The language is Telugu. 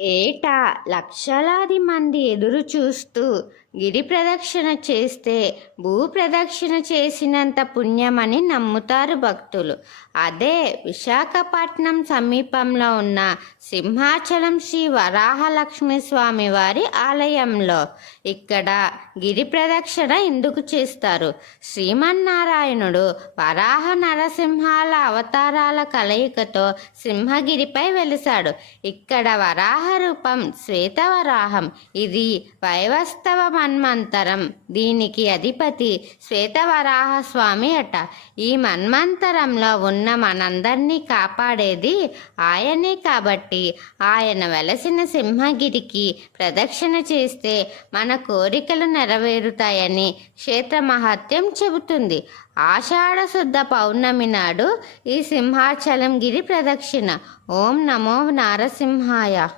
ఏటా లక్షలాది మంది ఎదురు చూస్తూ గిరి ప్రదక్షిణ చేస్తే భూ ప్రదక్షిణ చేసినంత పుణ్యమని నమ్ముతారు భక్తులు. అదే విశాఖపట్నం సమీపంలో ఉన్న సింహాచలం శ్రీ వరాహలక్ష్మి స్వామి వారి ఆలయంలో ఇక్కడ గిరి ప్రదక్షిణ ఎందుకు చేస్తారు? శ్రీమన్నారాయణుడు వరాహ నరసింహాల అవతారాల కలయికతో సింహగిరిపై వెలిశాడు. ఇక్కడ వరాహ రూపం శ్వేతవరాహం. ఇది వైవస్తవ మన్వంతరం. దీనికి అధిపతి శ్వేతవరాహ స్వామి అట. ఈ మన్వంతరంలో ఉన్న మనందరినీ కాపాడేది ఆయనే కాబట్టి ఆయన వెలసిన సింహగిరికి ప్రదక్షిణ చేస్తే మన కోరికలు నెరవేరుతాయని క్షేత్ర మహత్యం చెబుతుంది. ఆషాఢ శుద్ధ పౌర్ణమి నాడు ఈ సింహాచలం గిరి ప్రదక్షిణ. ఓం నమో నారసింహాయ.